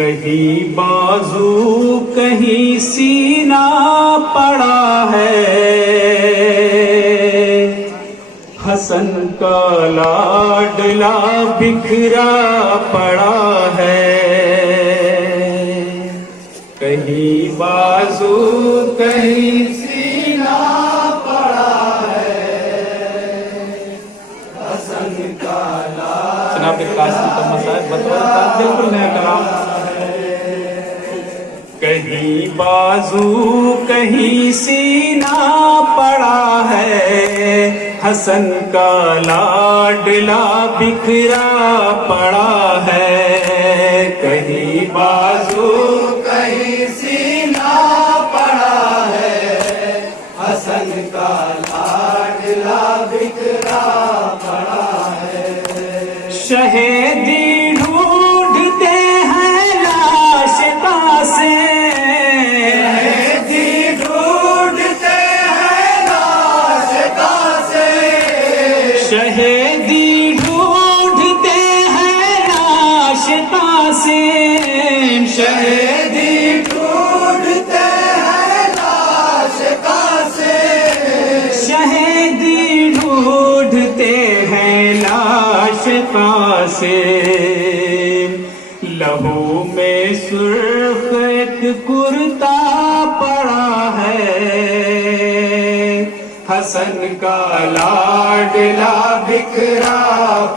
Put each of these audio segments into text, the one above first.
कहीं बाजू कहीं सीना पड़ा है, हसन का लाडला बिखरा पड़ा है। कहीं बाजू कहीं सीना पड़ा है, हसन का लाडला बिल्कुल नया कलाम। कहीं बाजू कहीं सीना पड़ा है, हसन का लाडला बिखरा पड़ा है। कहीं बाजू कहीं सीना पड़ा है, हसन का लाडला बिखरा पड़ा है। शहीदी ढूंढते हैं लाश से, शहीदी ढूंढते हैं लाश से, शहीदी ढूंढते हैं लाश से, शहीदी ढूंढते हैं लाश से, शहीदी ढूंढते हैं लाश से। लहू में सुर्ख एक कुर्ता पड़ा है, हसन का लाडला बिखरा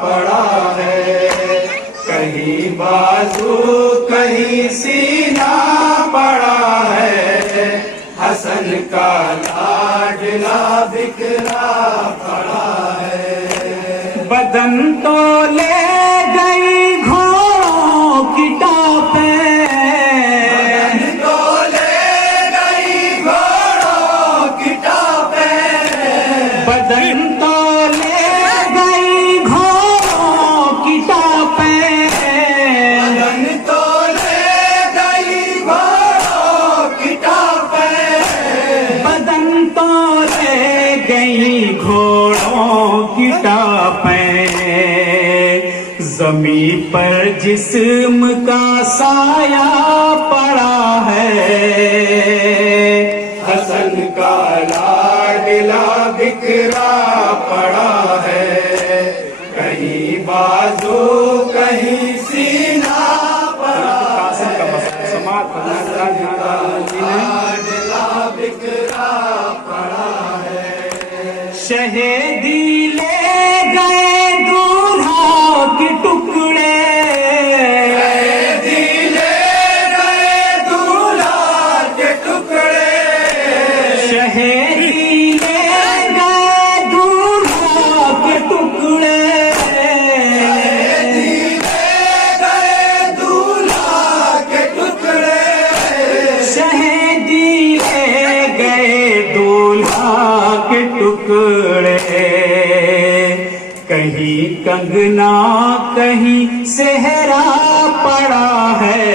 पड़ा है। कहीं बाजू कहीं सीना पड़ा है, हसन का लाडला बिखरा पड़ा है। बदन तो ले गई घोड़ों की टापें, बदन तो ले गई घोड़ों की टापें, बदन तो ले गई घोड़ों की टापें, बदन तो ले गई घोड़ों की टापें, बदन तो ले गई घोड़ों की टापें। ज़मीं पर जिस्म का साया पड़ा है, हसन का लाडला बिखरा पड़ा है। कहीं बाजू कहीं सीना पड़ा है, लाडला बिखरा पड़ा है। शहीदी ले गए दूल्हा के टुकड़े, शहीदी ले गए दूल्हा के टुकड़े, शहीदी ले गए दूल्हा के टुकड़े, शहीदी ले गए दूल्हा के टुकड़े, शहीदी ले गए दूल्हा के टुकड़े। कहीं कंगना कहीं सेहरा पड़ा है,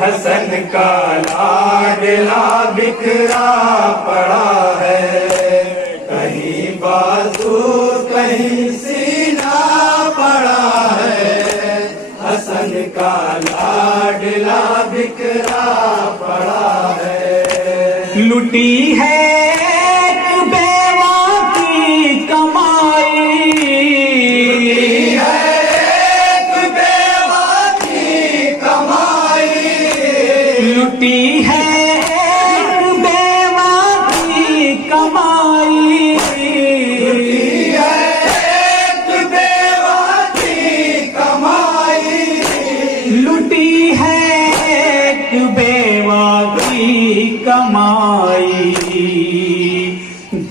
हसन का लाडला बिखरा पड़ा है। कहीं बाजू कहीं सीना पड़ा है, हसन का लाडला बिखरा पड़ा है। लुटी है लुटी है एक बेवा की कमाई, लुटी है एक बेवा की कमाई, लुटी है एक बेवा की कमाई।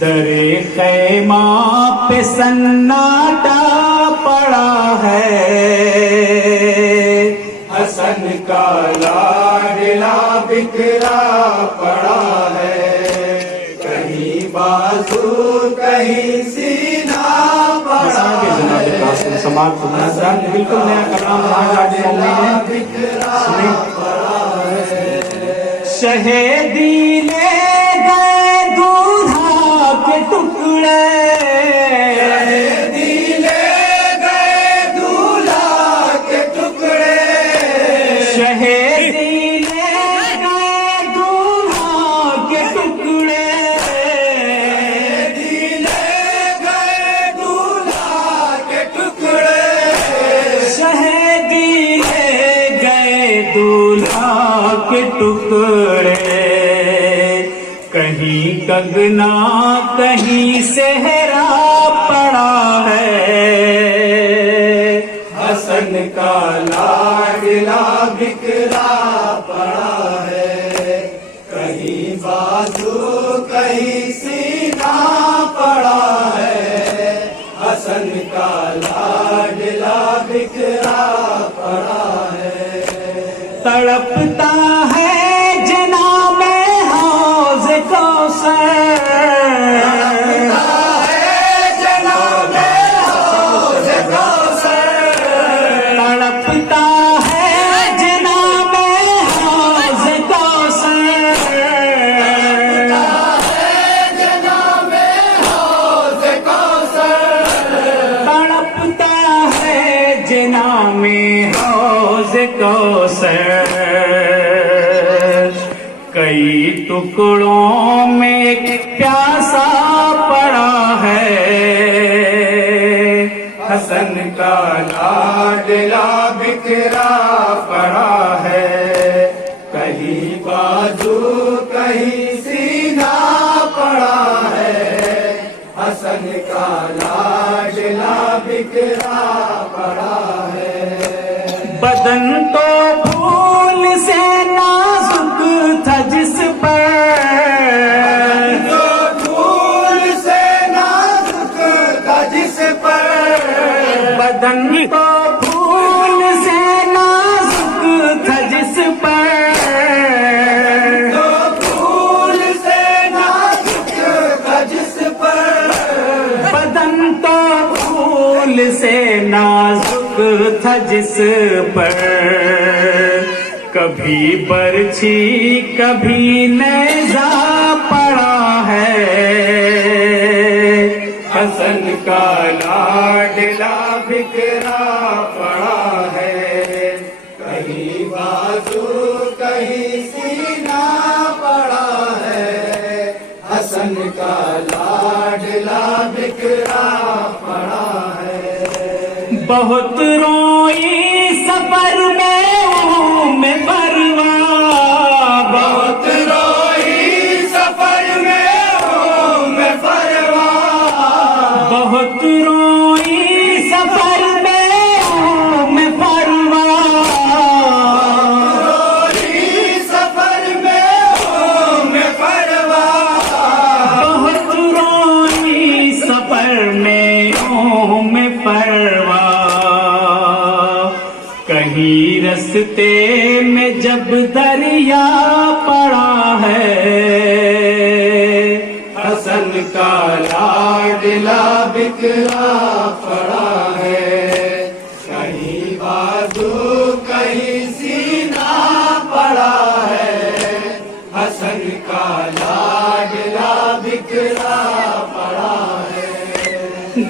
दरे खैमा पे सन्नाटा पड़ा है, हसन का लाडला बिखरा पड़ा है। कहीं बाजू कहीं सीना पड़ा है, बिल्कुल नया कलाम बिखरा पड़ा है। शहीदी ले गए दूल्हा के टुकड़े, शहीदी ले गए दूल्हा के टुकड़े, कंगना कहीं सेहरा पड़ा है। हसन का लाडला बिखरा पड़ा है, कहीं बाजू कहीं सीना पड़ा है। हसन का लाडला बिखरा पड़ा है। तड़पता है जना में हौज कौसर, तड़पता है जना में हौज कौसर, तड़पता है जना में हौज कौसर, तड़पता है जना में हौज कौसर, तड़पता है जना में हौज कौसर। कई टुकड़ों में एक प्यासा पड़ा है। हसन का लाडला बिखरा पड़ा है, कहीं बाजू कहीं सीना पड़ा है। हसन का लाडला बिखरा पड़ा है। बदन तो फूल से नाजुक था जिस पर, जो फूल से नाजुक था जिस पर, बदन तो फूल से नाजुक था जिस पर, जो फूल से नाजुक था जिस पर, बदन तो फूल से नाजुक था जिस पर। कभी बरछी कभी नेजा पड़ा है। हसन का लाडला बिखरा पड़ा है, कहीं बाजू कहीं सीना पड़ा है। हसन का लाडला बिखरा पड़ा है। बहुत रोई सफर में मैं परवा, बहुत रोई सफर में हूँ मैं परवा, बहुत रोई सफर में मैं परवा, रोई सफर में हूँ मैं परवा, बहुत रोई सफर में मैं परवा। कहीं रस्ते में जब दरिया पड़ा है। हसन का लाडला बिखरा पड़ा है, कहीं बाजू कहीं सीना पड़ा है। हसन का लाडला बिखरा पड़ा है।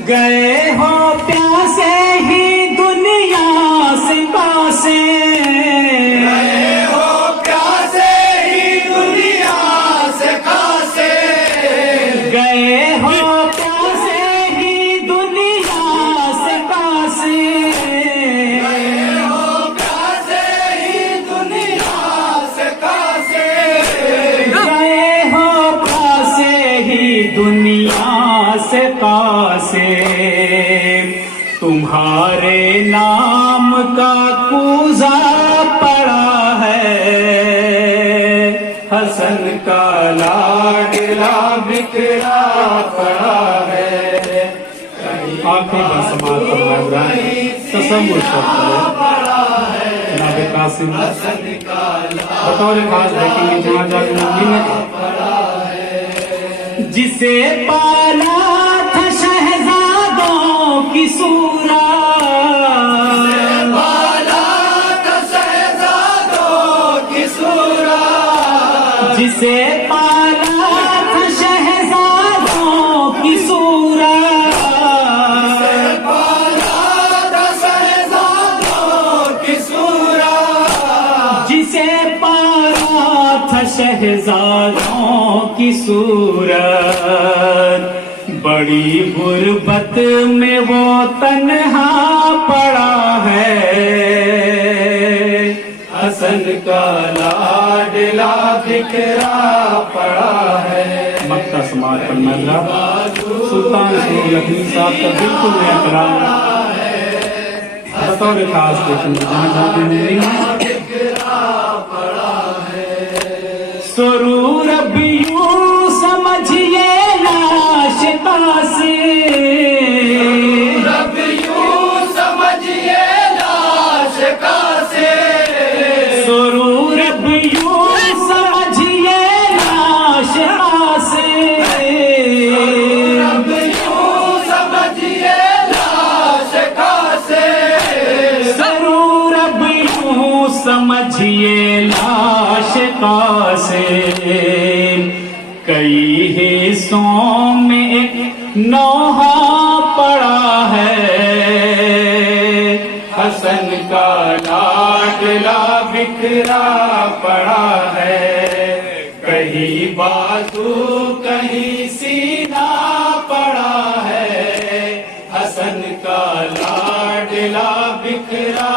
गए हो प्यासे ही दुनिया से पासे, गए हो प्यासे ही दुनिया से कासे, गए हो प्यासे ही दुनिया से पासे, गए हो प्यासे ही दुनिया से कासे, गए हो प्यासे ही दुनिया से कासे। तुम्हारे नाम का कूजा पड़ा है। हसन का लाडला बिखरा पड़ा है, कहीं आखिरी बार समाज फरमाए तसव्वुर पड़ा है। जनाब कासिम हसन का बतौर खास देखेंगे जहाँ जाकर मिन्नत जिसे पाला था शहजादों की सूरत, लाडला था शहजादों की सूरत, जिसे पाला था शहजादों की सूरत, लाडला था शहजादों की सूरत, जिसे पाला था शहजादों की सूरत। बड़ी गुर्बत में वो तन्हा पड़ा है। हसन का लाडला बिखरा पड़ा है, मक्का समाज पर नजरा सुल्तान सूर लखनी साहब का बिल्कुल नया कलाम बतौर खास देखेंगे जहाँ जाते हैं सुरूर भी यूं समझिए नाशिता से रब यूं समझिए लाश का से सुरूर भी यूं समझिए नाशिता से रब यूं समझिए लाश का से सुरूर भी यूं समझिए नाशिता से कई हिस्सों में एक नौहा पड़ा है हसन का लाडला बिखरा पड़ा है कहीं बाजू कहीं सीना पड़ा है हसन का लाडला बिखरा